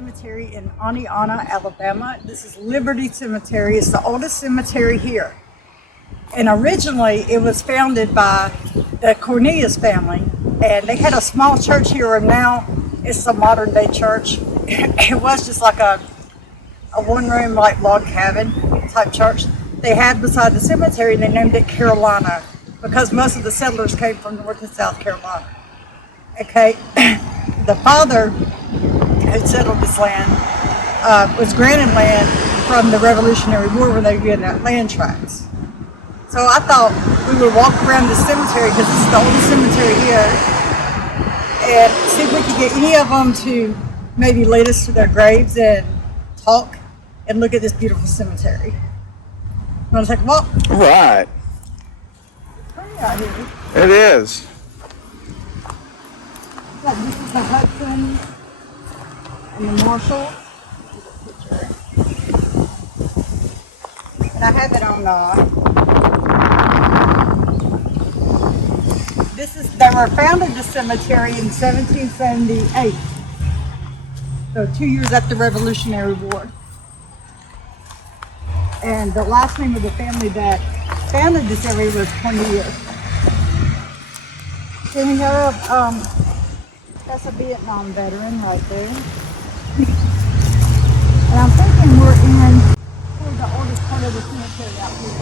cemetery in Oneonta, Alabama. This is Liberty Cemetery. It's the oldest cemetery here. And originally it was founded by the Cornelius family. And they had a small church here, and now it's a modern day church. It was just like a one-room like log cabin type church they had beside the cemetery, and they named it Carolina because most of the settlers came from North and South Carolina. Okay, the father who settled this land was granted land from the Revolutionary War when they were getting that land tracts. So I thought we would walk around the cemetery because it's the oldest cemetery here and see if we could get any of them to maybe lead us to their graves and talk and look at this beautiful cemetery. You want to take a walk? Right. Pretty out here. It is. Yeah, this is the Hudson and the Marshall. And I have it on they were founded the cemetery in 1778. So 2 years after the Revolutionary War. And the last name of the family that founded this area was Cornelius. Then we have, that's a Vietnam veteran right there. And I'm thinking we're in the oldest part of the cemetery out here.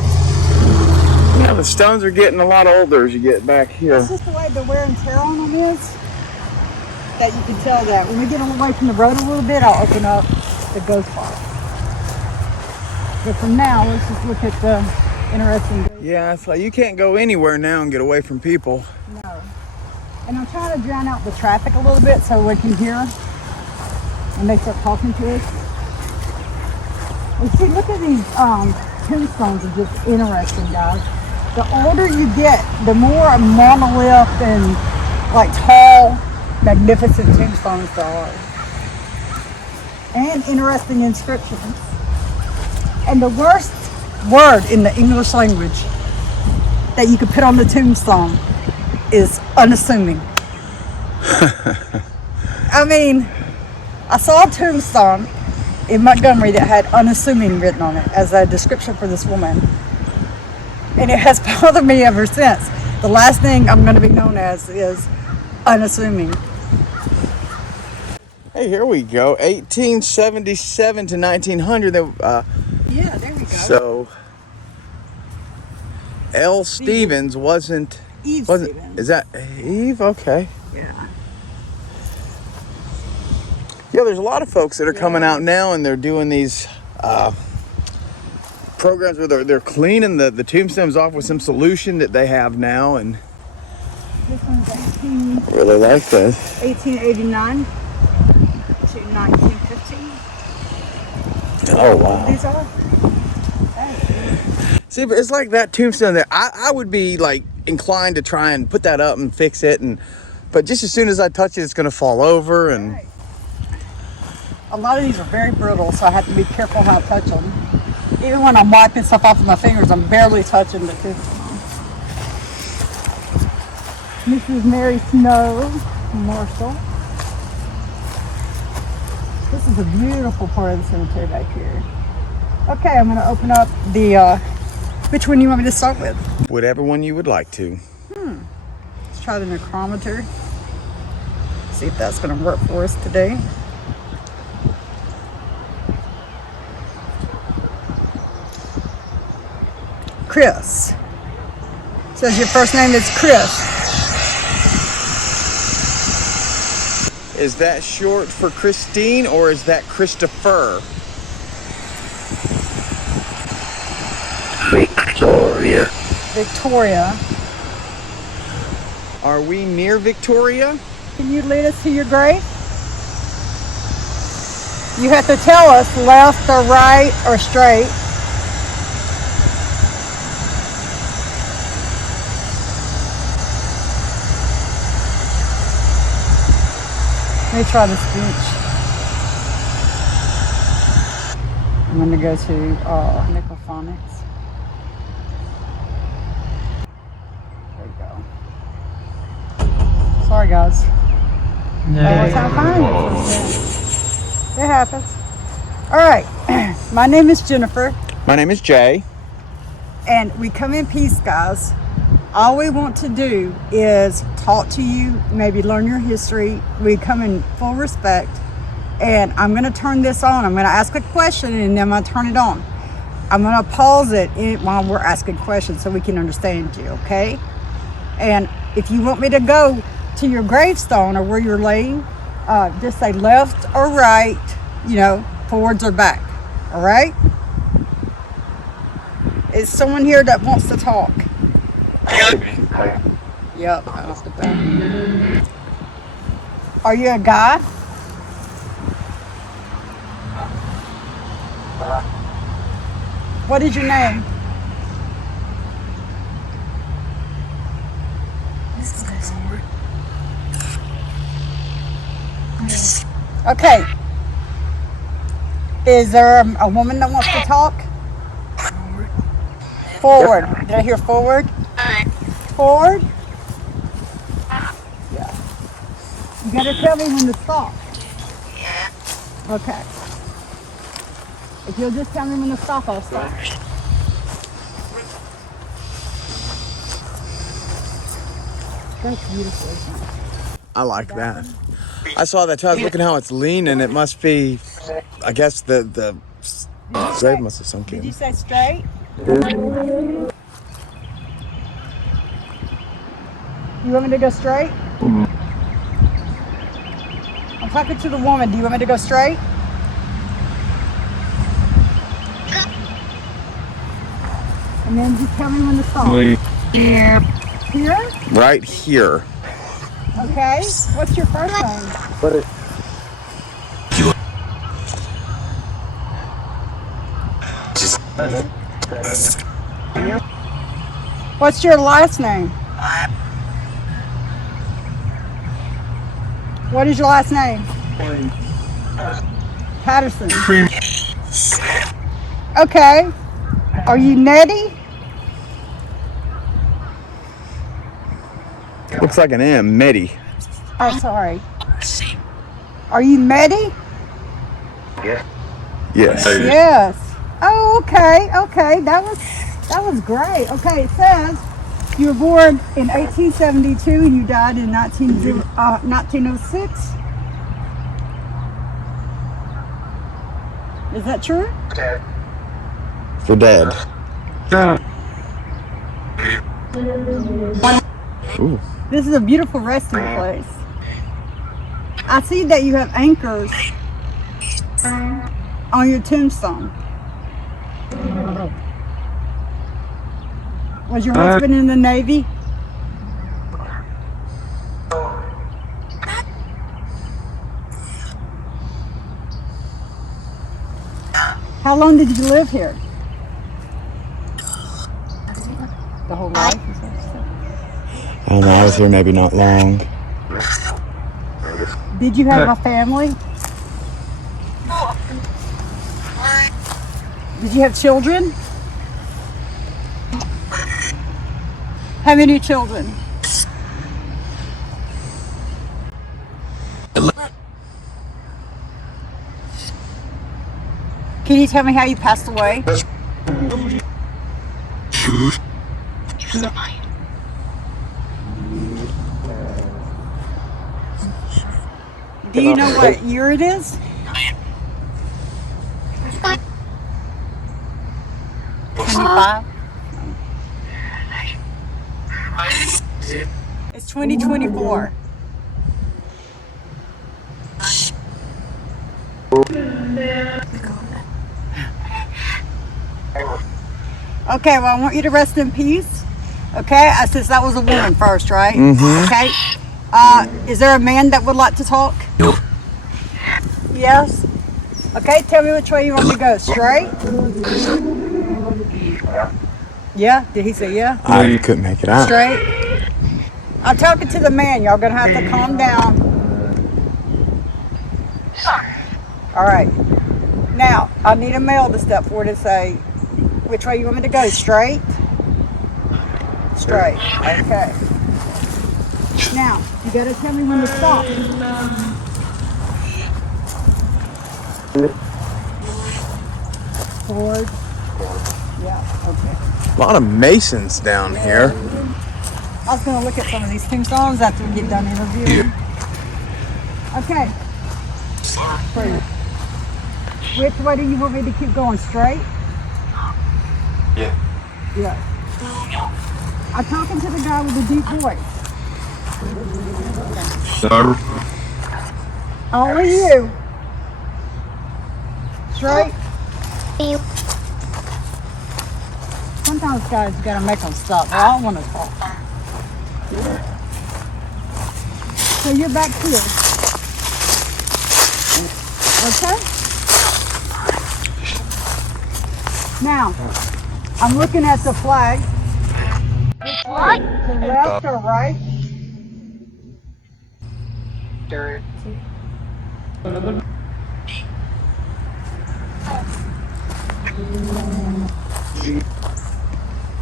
Yeah, the stones are getting a lot older as you get back here. It's just the way the wear and tear on them is that you can tell that. When we get away from the road a little bit, I'll open up the ghost box. But for now, let's just look at the interesting ghost. Yeah, it's like you can't go anywhere now and get away from people. No. And I'm trying to drown out the traffic a little bit so we can hear when they start talking to us. And see, look at these tombstones are just interesting, guys. The older you get, the more monolith and like tall, magnificent tombstones there are. And interesting inscriptions. And the worst word in the English language that you could put on the tombstone is unassuming. I mean, I saw a tombstone in Montgomery that had unassuming written on it as a description for this woman. And it has bothered me ever since. The last thing I'm going to be known as is unassuming. Hey, here we go. 1877 to 1900. Yeah, there we go. So, L. Stevens wasn't... Stevens. Is that Eve? Okay. Yeah. Yeah, there's a lot of folks that are coming out now and they're doing these programs where they're cleaning the tombstones off with some solution that they have now, and This one's I really like this. 1889 to 1915. Oh wow. These are? See, but it's like that tombstone there. I would be like inclined to try and put that up and fix it, but just as soon as I touch it, it's gonna fall over. And Right. A lot of these are very brittle, so I have to be careful how I touch them. Even when I'm wiping stuff off with my fingers, I'm barely touching the tombstone. Mrs. Mary Snow, Marshall. This is a beautiful part of the cemetery back here. Okay, I'm going to open up the, which one you want me to start with? whatever one you would like to. Let's try the Necrometer. See if that's going to work for us today. Chris. Says your first name is Chris. Is that short for Christine or is that Christopher? Victoria. Victoria. Are we near Victoria? Can you lead us to your grave? You have to tell us left or right or straight. Let me try the speech. I'm going to go to Necrophonics. There you go. Sorry, guys. One more time, fine. It happens. All right. My name is Jennifer, My name is Jay. and we come in peace, guys. All we want to do is talk to you, maybe learn your history. We come in full respect, and I'm going to turn this on. I'm going to ask a question, and then I'm going to turn it on. I'm going to pause it while we're asking questions so we can understand you, okay? And if you want me to go to your gravestone or where you're laying, just say left or right, forwards or back, all right? Is someone here that wants to talk? Yep. Are you a guy? What is your name? Okay. Is there a woman that wants to talk? Forward. Did I hear forward? Forward? Yeah. You gotta tell me when to stop. Okay. If you'll just tell me when to stop, I'll stop. That's beautiful, isn't it? I like that. I saw that too. I was looking how it's leaning. It must be, I guess the grave must have sunk Did in. you say straight? You want me to go straight? I'm talking to the woman. Do you want me to go straight? And then just tell me when to stop. Here? Right here. Okay. What's your first name? What's your last name? What is your last name? Patterson. Okay. Are you Nettie? Looks like an M, Medi. Oh, sorry. Are you Nettie? Yes. Yes. Oh, okay. Okay. That was great. Okay, it says you were born in 1872 and you died in 1906. Is that true? For dead. Ooh. This is a beautiful resting place. I see that you have anchors on your tombstone. Was your husband in the Navy? How long did you live here? The whole life? Is what you said. I don't know. I was here maybe not long. Did you have a family? Did you have children? How many children? Can you tell me how you passed away? Do you know what year it is? It's 2024. Okay, well, I want you to rest in peace. Okay, since that was a woman first, right? Mm-hmm. Okay. Is there a man that would like to talk? Nope. Yes. Okay, tell me which way you want me to go. Straight? Yeah? Did he say yeah? I couldn't make it out. Straight? I'm talking to the man. Y'all gonna have to calm down. All right. Now, I need a male to step forward and say, which way you want me to go? Straight? Straight. Okay. Now, you gotta tell me when to stop. Ford. Yeah, okay. A lot of masons down here. I was going to look at some of these tombstones after we get done interviewing. Okay. Straight. Which way do you want me to keep going? Straight? Yeah. Yeah. I'm talking to the guy with the deep voice. No. Only you. Straight. Sometimes guys, you gotta make them stop. They all want to talk. So you're back here. Okay? Now, I'm looking at the flag. Which way? To left or right?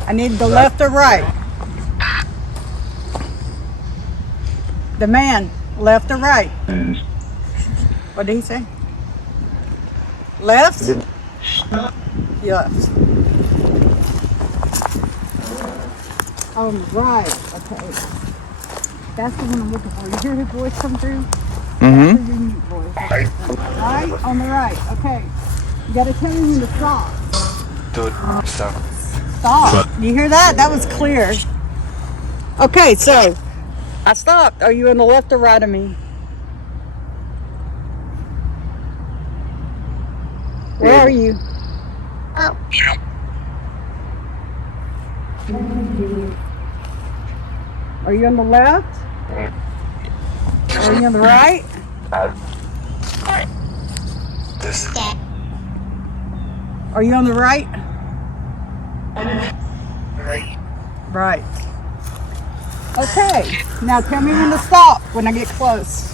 I need the left or right. The man, left or right? What did he say? Left? Yes. On the right. Okay. That's the one I'm looking for. You hear his voice come through? Mm-hmm. That's a unique voice. Right? On the right. Okay. You gotta tell me when to stop. Dude, stop. Stop. You hear that? That was clear. Okay, so I stopped. Are you on the left or right of me? Where are you? Are you on the left? Are you on the right? This. Are you on the right? Right. Okay. Now tell me when to stop when I get close.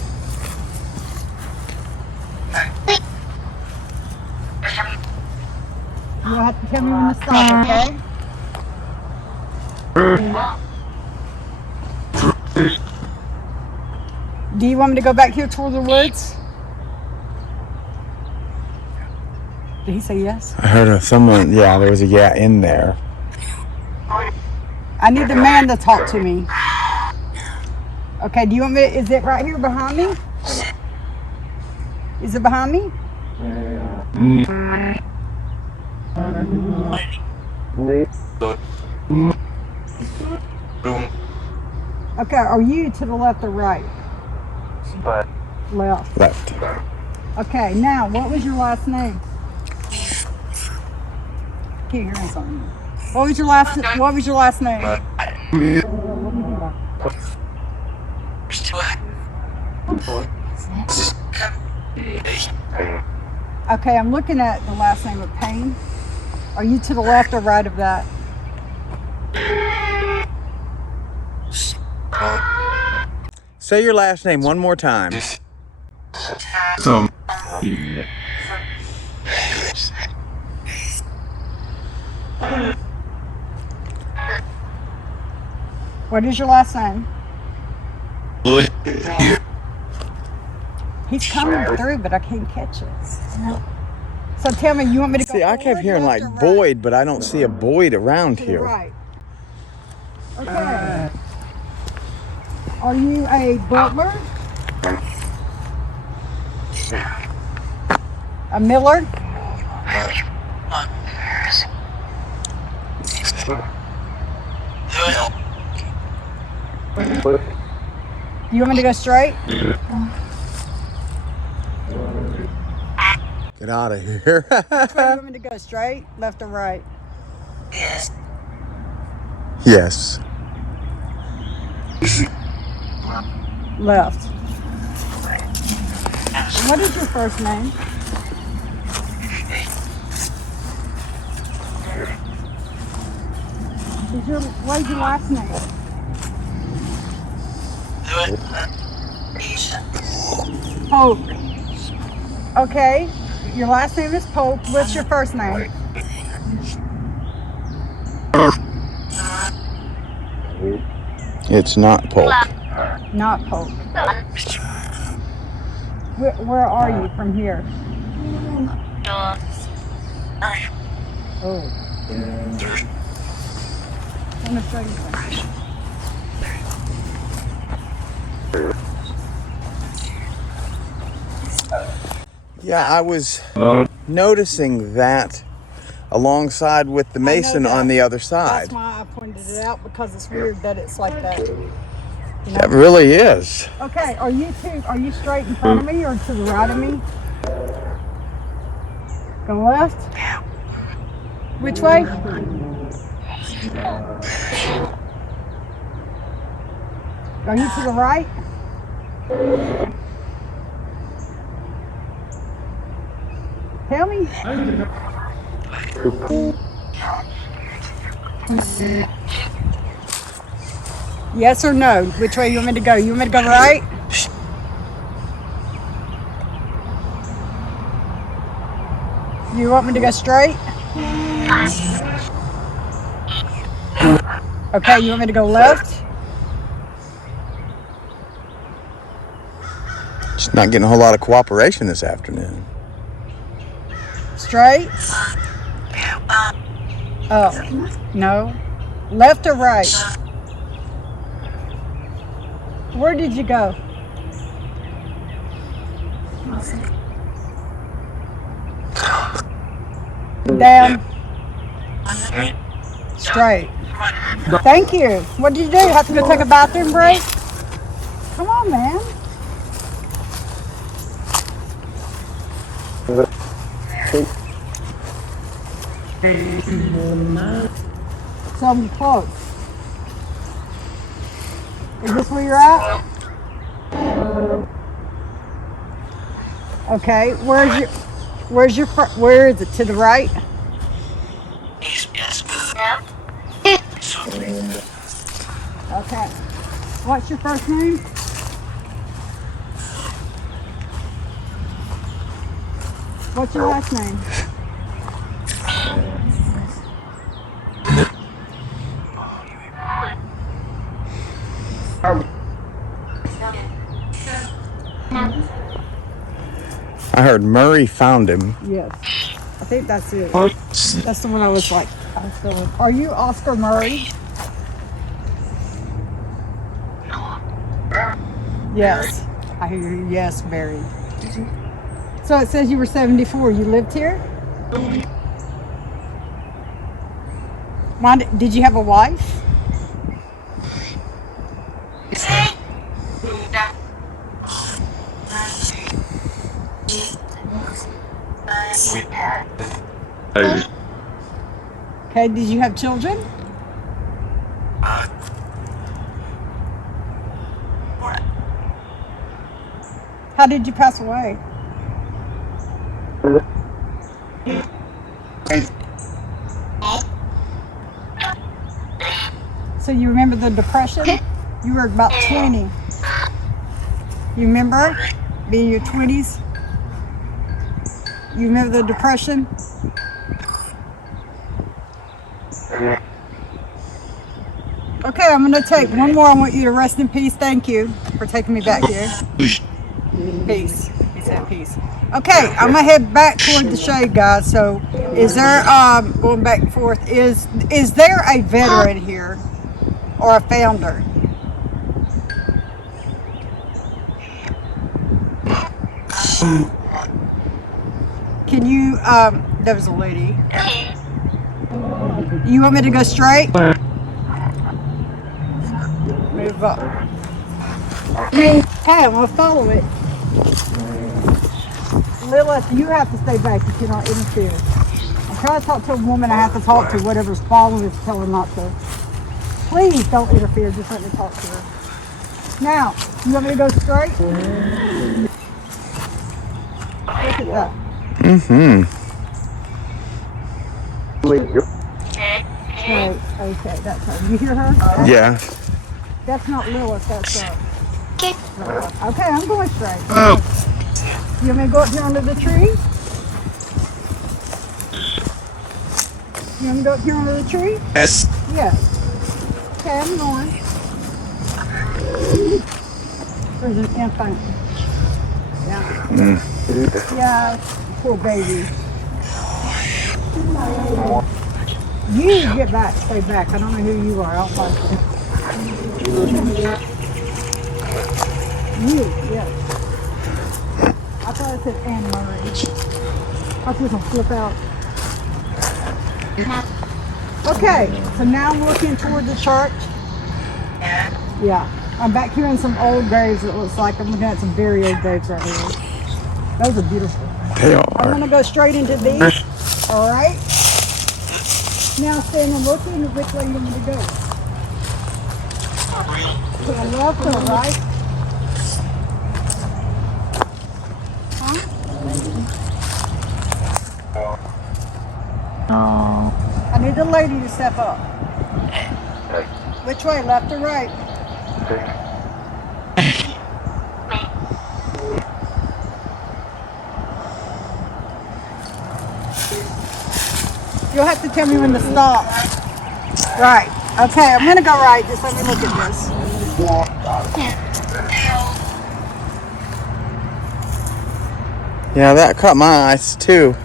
You'll have to tell me when to stop, okay? Do you want me to go back here toward the woods? Did he say yes? I heard of someone, yeah, there was a yeah in there. I need the man to talk to me. Okay, do you want me, is it right here behind me? Is it behind me? Okay, are you to the left or right? But. Left. Left. Okay, now, what was your last name? Can't hear something. What was your last name? Okay, I'm looking at the last name of Payne. Are you to the left or right of that? Say your last name one more time. So. What is your last name? He's coming through, but I can't catch it. So tell me, you want me to go See, I kept forward, hearing left, like or right? Boyd, but I don't see a Boyd around To the here. right. Okay. Are you a butler? A miller? You want me to go straight? Get out of here. Which way do you want me to go? Straight, left, or right? Yes. Left. What is your first name? What is your last name? Pope. Okay. Your last name is Pope. What's your first name? It's not Polk. Not Pope. Where are you from here? Oh. I'm gonna show you something. Yeah, I was noticing that alongside with the I know mason that. on the other side. That's why I pointed it out, because it's weird that it's like that. You It know? really is. Okay, are you straight in front of me or to the right of me? Go left? Which way? Are you to the right? Tell me. Yes or no? Which way you want me to go? You want me to go right? You want me to go straight? Okay, you want me to go left? Just not getting a whole lot of cooperation this afternoon. Straight? Oh, no. Left or right? Where did you go? Down. Straight. Thank you. What did you do? Have to go take a bathroom break? Come on, man. So I'm close. Is this where you're at? Okay. Where is it? To the right? Okay. What's your first name? What's your last name? I heard Murray found him. Yes. I think that's it. That's the one I was feeling. Are you Oscar Murray? Yes. I hear you. Yes, Barry. So it says you were 74. You lived here? Did you have a wife? Okay, did you have children? How did you pass away? So you remember the Depression? You were about 20. You remember? Being in your 20s? You remember the Depression? Okay, I'm going to take one more. I want you to rest in peace. Thank you for taking me back here. Peace. He said peace. Okay, I'm going to head back toward the shade, guys. So is there, going back and forth, is there a veteran here or a founder? Can you, there was a lady. You want me to go straight? Move up. Hey, I'm going to follow it. Lilith, you have to stay back. You cannot interfere. I'm trying to talk to a woman. I have to talk to whatever's following is telling her not to. Please don't interfere. Just let me talk to her. Now, you want me to go straight? Look at that. Okay, that's her. You hear her? Yeah. That's not Lilith, that's okay, I'm going straight. You want me to go up here under the tree? You want me to go up here under the tree? Yes. Yes. Okay, I'm going. There's an infant. Yeah. Yeah, poor baby. You get back, stay back. I don't know who you are. I don't like you. Yes. I thought it said Anne Marie. I was gonna flip out. Okay, so now I'm looking toward the church. Yeah, I'm back here in some old graves. It looks like I'm looking at some very old graves right here. Those are beautiful. They I'm are. gonna go straight into these. All right. Now stand and look in which way you want me to go. To the left or the right? Huh? I need the lady to step up. Which way, left or right? You'll have to tell me when to stop. Right. Okay, I'm gonna go right. Just let me look at this. Yeah, that caught my eyes too.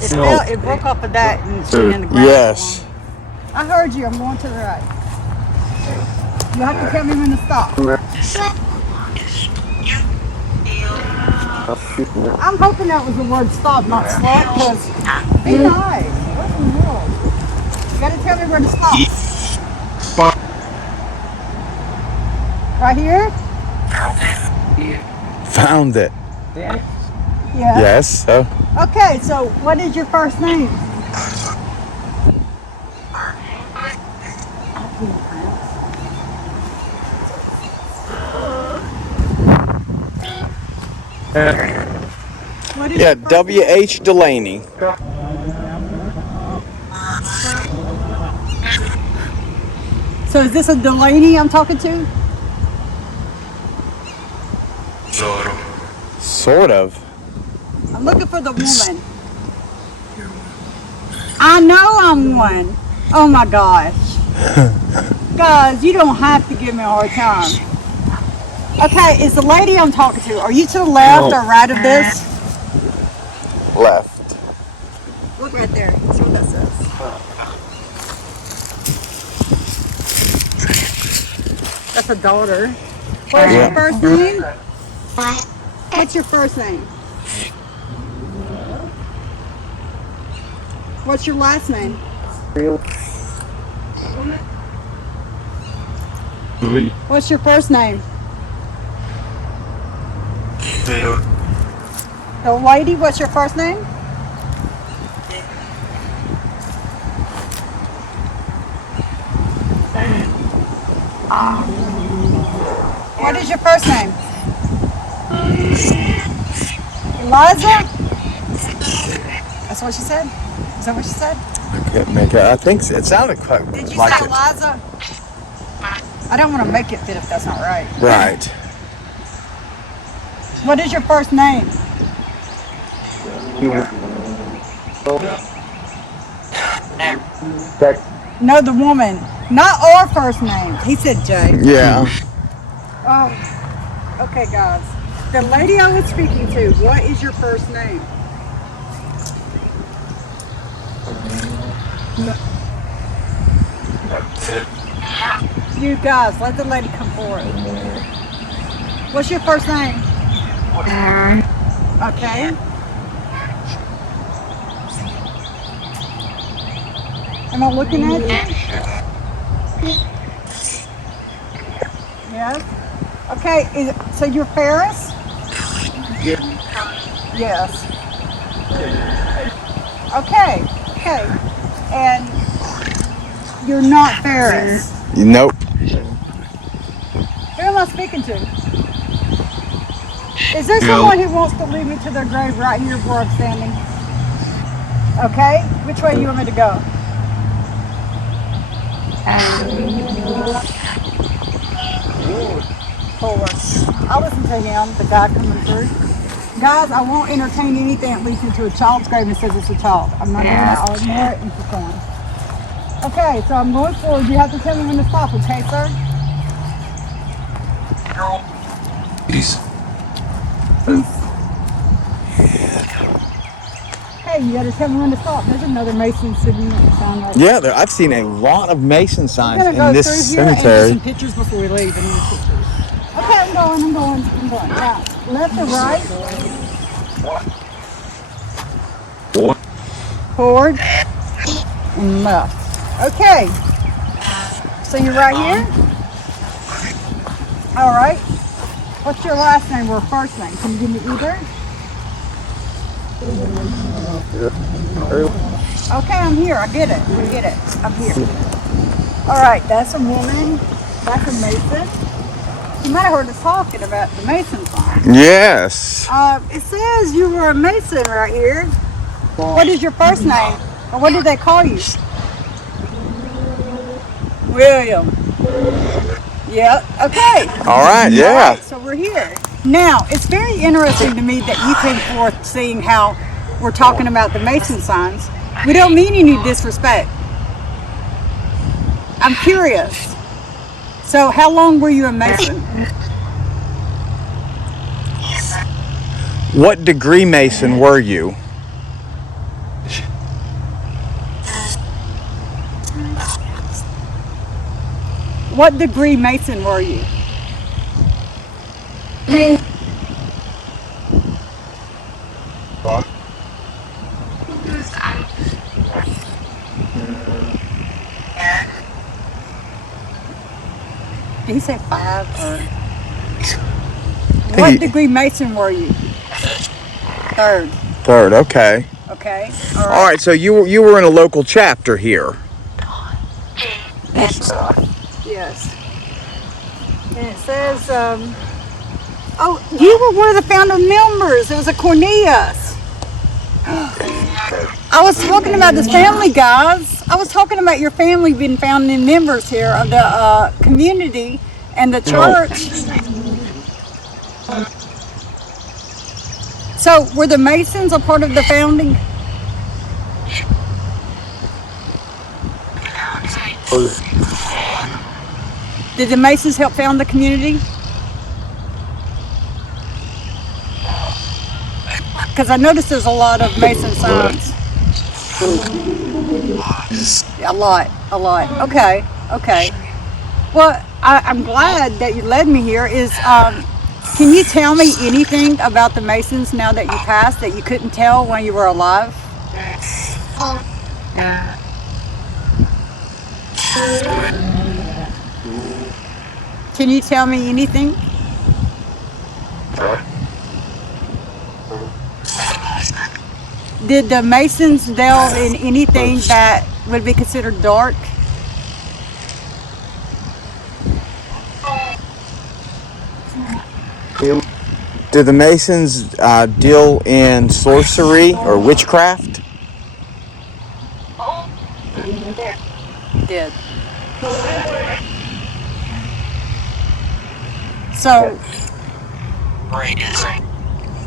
It broke off of that and in the ground. Yes. I heard you. I'm going to the right. You have to tell me when to stop. I'm hoping that was the word stop, not slut, because be nice. What in the world? You gotta tell me where to stop. Right here? Found it. Yeah. Yes. So. Okay, so what is your first name? What is Yeah, your first W.H. Delaney. So is this a Delaney I'm talking to? Sort of. I'm looking for the woman. I know I'm one. Oh my gosh. Guys, you don't have to give me a hard time. Okay, is the lady I'm talking to, are you to the left or right of this? Left. Look right there. See what that says. That's a daughter. What's your first name? What's your first name? What's your last name? What's your first name? The lady, what's your first name? What is your first name? Eliza? That's what she said? Is that what she said? I couldn't make it. I think so. It sounded quite Did you like say it. Eliza? I don't want to make it fit if that's not right. Right. What is your first name? No, the woman. Not our first name. He said Jay. Yeah. Oh, okay, guys. The lady I was speaking to, what is your first name? You guys, let the lady come forward. What's your first name? Okay. Am I looking at you? Yes. Okay, so you're Ferris? Yes. Okay, okay. And you're not Ferris. Nope. Who am I speaking to? Is there someone who wants to lead me to their grave right here where I'm standing? Okay, which way do you want me to go? Forward. I'll listen to him, the guy coming through. Guys, I won't entertain anything that leads into a child's grave and says it's a child. I'm not doing that. I'll ignore it and keep going. Okay, so I'm going forward. You have to tell me when to stop, okay, sir? Peace. Okay, you gotta tell me when to stop. There's another Mason sitting on the sign right Yeah, I've seen a lot of Mason I'm signs gonna go in this through here and get cemetery. some pictures before we leave. I need pictures. Okay, I'm going. Now, left or right? Forward and left. Okay, so you're right here? All right. What's your last name or first name? Can you give me either? Okay, I'm here. I get it. I'm here. All right, that's a woman. That's a Mason. You might have heard us talking about the Mason sign. Yes. It says you were a Mason right here. What is your first name? Or what did they call you? William. Yep. Okay. All right, yeah. All right, so we're here. Now, it's very interesting to me that you came forth seeing how we're talking about the Mason signs. We don't mean any disrespect. I'm curious. So, how long were you a Mason? What degree Mason were you? What degree Mason were you? Did he say 5 or? What degree Mason were you? Third. Third, okay. Okay. All right, so you were in a local chapter here. Yes. And it says, oh, you were one of the founder members. It was a Cornelius. I was talking about this family, guys. I was talking about your family being founding members here of the community and the church. So, were the Masons a part of the founding? Did the Masons help found the community? Because I noticed there's a lot of Mason signs. A lot. Okay. Well, I'm glad that you led me here. Can you tell me anything about the Masons now that you passed that you couldn't tell when you were alive? Can you tell me anything? Did the Masons delve in anything that would be considered dark? Did the Masons deal in sorcery or witchcraft? Did. So,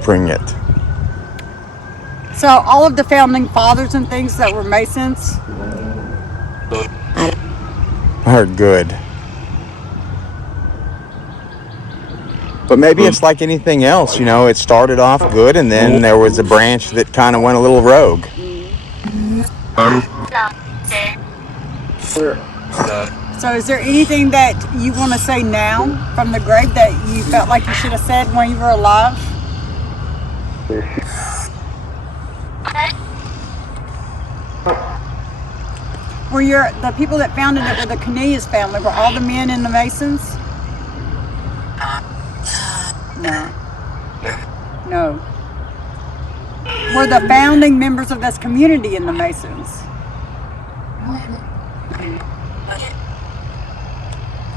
Bring it. so all of the founding fathers and things that were Masons, I heard good. But maybe it's like anything else, you know, it started off good and then there was a branch that kind of went a little rogue. so is there anything that you want to say now from the grave that you felt like you should have said when you were alive? Were the people that founded it were the Cornelius family, were all the men in the Masons? No. Were the founding members of this community in the Masons?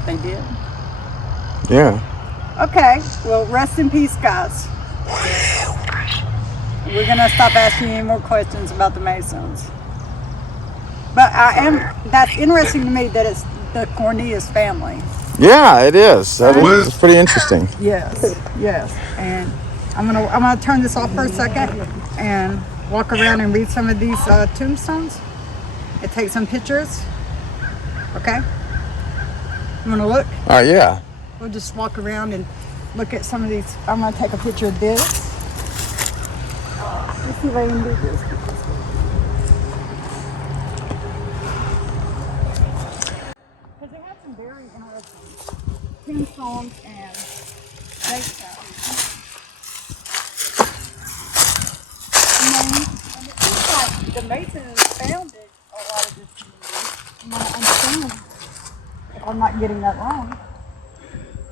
They did? Yeah. Okay, well, rest in peace, guys. We're going to stop asking any more questions about the Masons. But that's interesting to me that it's the Cornelius family. Yeah, it is. It's pretty interesting. Yes. And I'm gonna turn this off for a second and walk around and read some of these tombstones and take some pictures. Okay? You wanna look? Yeah. We'll just walk around and look at some of these. I'm gonna take a picture of this. Let's see if I can do this. tombstones and dates out here. And it seems like the Masons founded a lot of this community. From what I understand, if I'm not getting that wrong,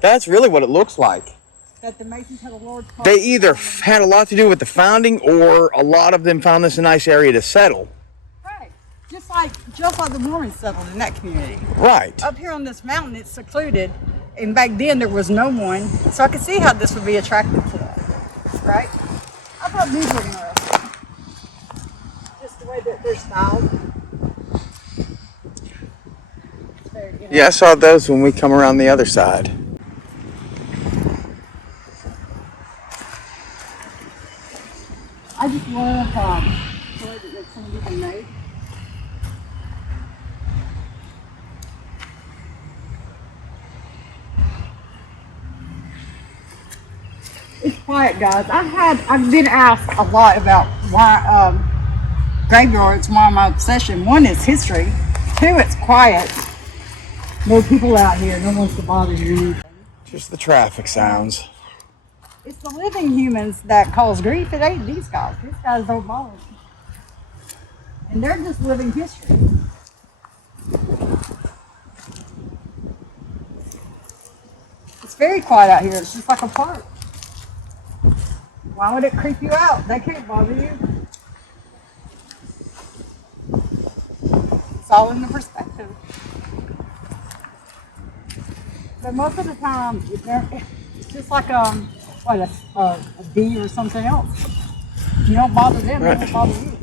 That's really what it looks like. that the Masons had a large part. They either had a lot to do with the founding, or a lot of them found this a nice area to settle. Right. Just like the Mormons settled in that community. Right. Up here on this mountain, it's secluded, and back then there was no one, so I could see how this would be attractive to them, right? I thought these were interesting. Just the way that they're styled. It's very interesting. Yeah, I saw those when we come around the other side. I just love the way that some of these are made. It's quiet, guys. I've been asked a lot about why graveyards, why my obsession. One is history. Two, it's quiet. No people out here. No one wants to bother you. Just the traffic sounds. It's the living humans that cause grief. It ain't these guys. These guys don't bother me. And they're just living history. It's very quiet out here. It's just like a park. Why would it creep you out? They can't bother you. It's all in the perspective. But most of the time, it's just like a bee or something else. You don't bother them, they don't bother you.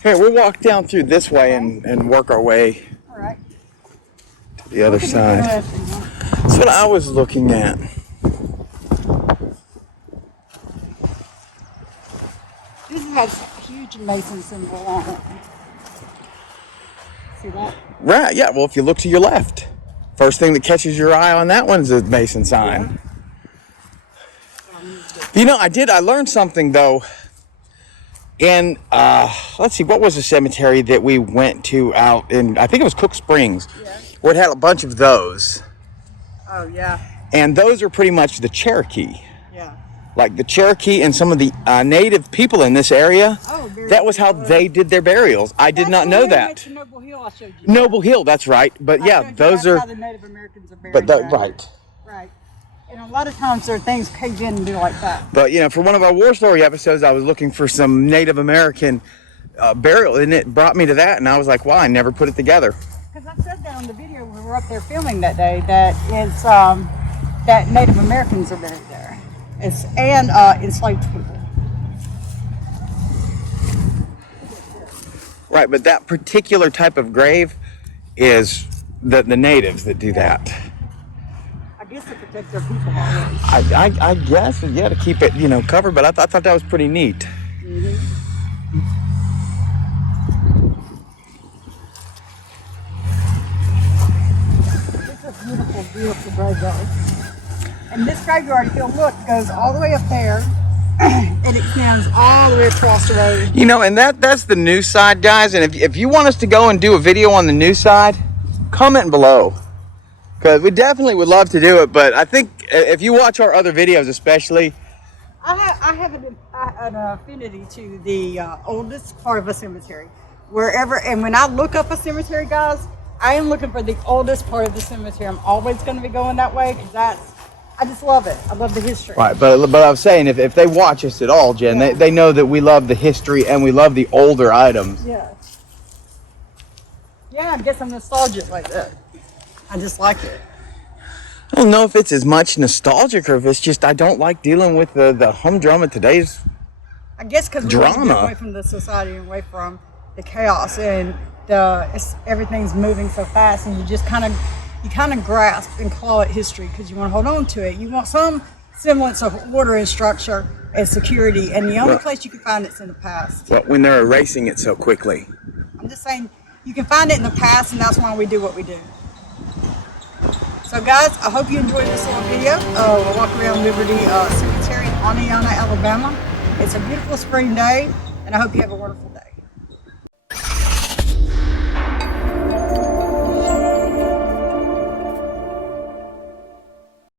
Okay, we'll walk down through this way and work our way All right. to the other side. That's what I was looking at. This has a huge Mason symbol on it. See that? Right, yeah, well, if you look to your left, first thing that catches your eye on that one's a Mason sign. You know, I learned something, though, in, let's see, what was the cemetery that we went to out in, I think it was Cook Springs, where it had a bunch of those. Oh, yeah. And those are pretty much the Cherokee. Yeah. Like the Cherokee and some of the native people in this area, that was how they did their burials. I did not know that. Noble Hill, I showed you. Noble Hill, that's right. But yeah, those are. How the Native Americans are buried. But that, right. Right. And a lot of times there are things cave in and do like that. But you know, for one of our war story episodes, I was looking for some Native American burial, and it brought me to that, and I was like, wow, I never put it together. Because I said that on the video when we were up there filming that day, that it's that Native Americans are buried there. And enslaved people. Right, but that particular type of grave is the natives that do that. I guess to protect their people always. I guess, yeah, to keep it, you know, covered. But I thought that was pretty neat. Mm-hmm. It's a beautiful, beautiful graveyard. And this graveyard, if you'll look, goes all the way up there. It extends all the way across the road. You know, and that's the new side, guys. And if you want us to go and do a video on the new side, comment below. Because we definitely would love to do it. But I think if you watch our other videos especially. I have an affinity to the oldest part of a cemetery. And when I look up a cemetery, guys, I am looking for the oldest part of the cemetery. I'm always going to be going that way because I just love it. I love the history. Right, but I was saying, if they watch us at all, Jen, they know that we love the history and we love the older items. Yeah. Yeah, I guess I'm nostalgic like that. I just like it. I don't know if it's as much nostalgic or if it's just I don't like dealing with the humdrum of today's I guess because we want to get away from the society and away from the chaos and everything's moving so fast, and you just kind of grasp and claw at history because you want to hold on to it. You want some semblance of order and structure and security, and the only place you can find it's in the past. Well, when they're erasing it so quickly. I'm just saying you can find it in the past, and that's why we do what we do. So guys, I hope you enjoyed this little video. We'll walk around Liberty Cemetery in Oneonta, Alabama. It's a beautiful spring day, and I hope you have a wonderful day.